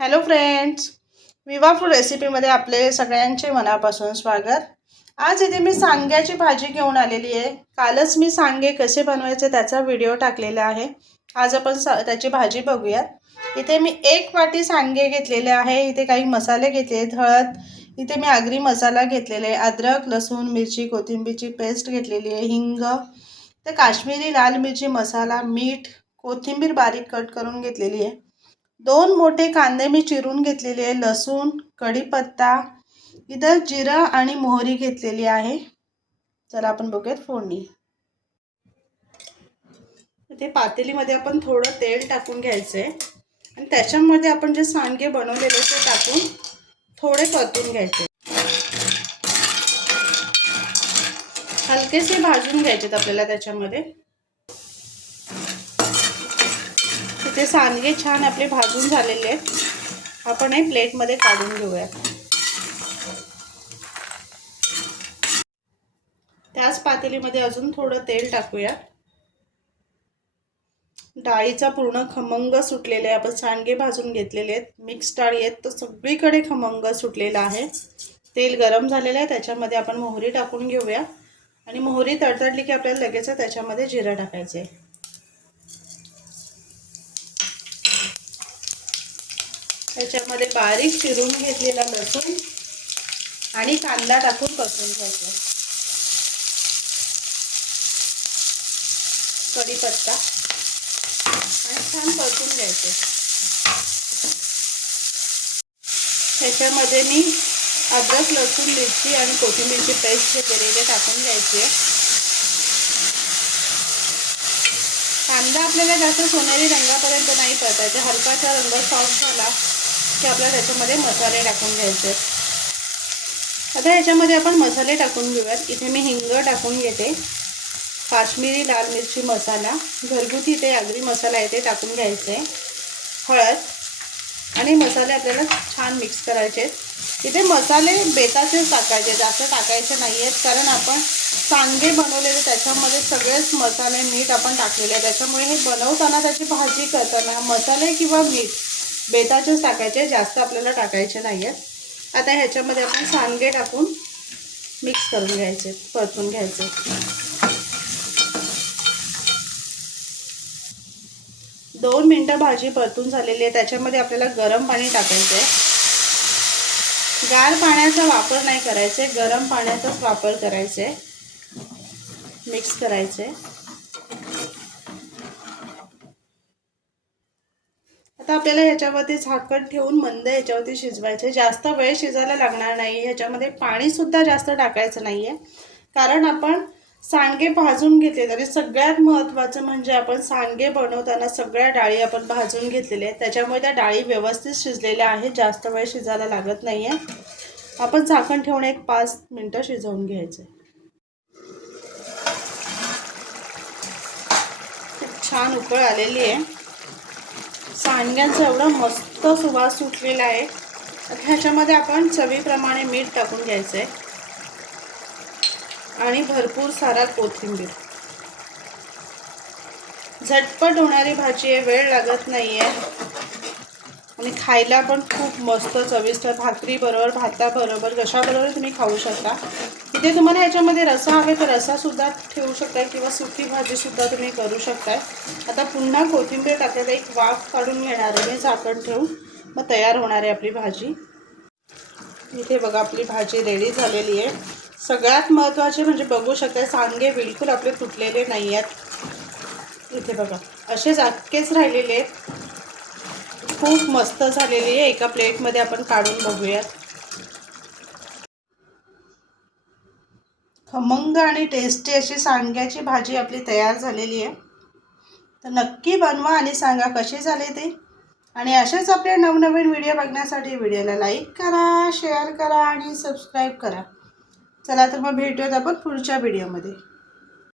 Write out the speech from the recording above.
Hello friends Viva food रेसिपीमध्ये आपले सगळ्यांचे मनापासून स्वागत. आज इथे मी सांग्याची भाजी घेऊन आलेली आहे. कालच मी सांगे कसे बनवायचे त्याचा व्हिडिओ टाकलेला आहे. आज आपण सा त्याची भाजी बघूयात इथे मी एक वाटी सांगे घेतलेले आहे. इथे काही मसाले घेतले आहेत. हळद इथे मी आगरी मसाला घेतलेला आहे. अद्रक लसूण मिरची कोथिंबीरची पेस्ट घेतलेली आहे. हिंग तर काश्मीरी लाल मिरची मसाला मीठ कोथिंबीर बारीक कट करून घेतलेली आहे. दोन मोठे कांदे मी चिरून घेतलेले आहे लसूण कढीपत्ता इथं जिरं आणि मोहरी घेतलेली आहे. चला आपण बघूयात फोडणी. ते पातेलीमध्ये आपण थोडं तेल टाकून घ्यायचं आहे आणि त्याच्यामध्ये आपण जे सांडगे बनवलेले ते टाकून थोडे परतून घ्यायचे. हलकेसे भाजून घ्यायचेत आपल्याला त्याच्यामध्ये. ते सांडगे छान आपले भाजून झालेले आहेत. आपण हे प्लेटमध्ये काढून घेऊया. त्याच पातेलीमध्ये अजून थोडं तेल टाकूया. डाळीचा पूर्ण खमंग सुटलेला आहे. आपण सांडगे भाजून घेतलेले आहेत. मिक्स डाळी आहेत तर सगळीकडे खमंग सुटलेला आहे. तेल गरम झालेलं आहे. त्याच्यामध्ये आपण मोहरी टाकून घेऊया. आणि मोहरी तडतडली की आपल्याला लगेच त्याच्यामध्ये जिरं टाकायचं त्याच्यामध्ये बारीक चिरून घेतलेला लसूण आणि कांदा टाकून परतून घ्यायचा. कढीपत्ता. आणि छान परतून घ्यायचे. त्याच्यामध्ये मी अद्रक लसूण मिरची आणि कोथिंबीरची पेस्ट घेतलेली ते टाकून घ्यायची. कांदा आपल्याला जास्त सोनेरी रंगापर्यंत नाही परतायचा हलकाचा रंग सॉफ्ट झाला की आपल्याला त्याच्यामध्ये मसाले टाकून घ्यायचे. आता ह्याच्यामध्ये आपण मसाले टाकून घेऊयात. इथे मी हिंग टाकून घेते. काश्मीरी लाल मिरची मसाला घरगुती ते आगरी मसाला आहे ते टाकून घ्यायचे. हळद आणि मसाले आपल्याला छान मिक्स करायचे. आहेत इथे मसाले बेताचेच टाकायचे जास्त टाकायचे नाही आहेत कारण आपण सांगे बनवलेले त्याच्यामध्ये सगळेच मसाले मीठ आपण टाकलेले आहे त्याच्यामुळे हे बनवताना त्याची भाजी करताना मसाले किंवा मीठ बेताचेच टाकायचे जास्त आपल्याला टाकायचे नाही आहेत आता ह्याच्यामध्ये आपण सांगे टाकून मिक्स करून घ्यायचे परतून घ्यायचे. दोन मिनटं भाजी परतून झालेली आहे त्याच्यामध्ये आपल्याला गरम पाणी टाकायचं आहे गार पाण्याचा वापर नाही करायचा गरम पाण्याचाच वापर करायचा. आहे मिक्स करायचे. आपल्याला ह्याच्यावरती झाकण ठेवून मंद ह्याच्यावरती शिजवायचे. जास्त वेळ शिजायला लागणार नाही ह्याच्यामध्ये पाणीसुद्धा जास्त टाकायचं नाही आहे कारण आपण सांडगे भाजून घेतले आणि सगळ्यात महत्त्वाचं म्हणजे आपण सांडगे बनवताना सगळ्या डाळी आपण भाजून घेतलेल्या आहेत. त्याच्यामुळे त्या डाळी व्यवस्थित शिजलेल्या आहेत. जास्त वेळ शिजायला लागत नाही आहे आपण झाकण ठेवून एक पाच मिनटं शिजवून घ्यायचे छान उकळ आलेली आहे. सांडग्यांचा एवढा मस्त सुवास सुटलेला आहे. ह्याच्यामध्ये आपण चवीप्रमाणे मीठ टाकून घ्यायचं आहे आणि भरपूर सारा कोथिंबीर. झटपट होणारी भाजी आहे वेळ लागत नाही आहे आणि खायला पण खूप मस्त चविष्ट भाकरीबरोबर भाताबरोबर कशाबरोबर तुम्ही खाऊ शकता. इथे तुम्हाला ह्याच्यामध्ये रसा हवे तर रसासुद्धा ठेवू शकताय किंवा सुकी भाजीसुद्धा तुम्ही करू शकताय. आता पुन्हा कोथिंबीर टाकायला एक वाफ काढून घेणार आहे झाकण ठेवून. मग तयार होणार आहे आपली भाजी. इथे बघा आपली भाजी रेडी झालेली आहे. सगळ्यात महत्त्वाचे म्हणजे बघू शकता सांगे बिलकुल आपले तुटलेले नाही आहेत इथे बघा असेच अक्केच राहिलेले आहेत. खूप मस्त झालेली आहे. एका प्लेटमध्ये आपण काढून बघूयात. खमंग आणि टेस्टी अशी सांग्याची भाजी आपली तयार झालेली आहे. तर नक्की बनवा आणि सांगा कशी झाले ते. आणि असेच आपले नवनवीन व्हिडिओ बघण्यासाठी व्हिडिओला लाईक करा शेअर करा आणि सबस्क्राईब करा. चला तर मग भेटूयात आपण पुढच्या व्हिडिओमध्ये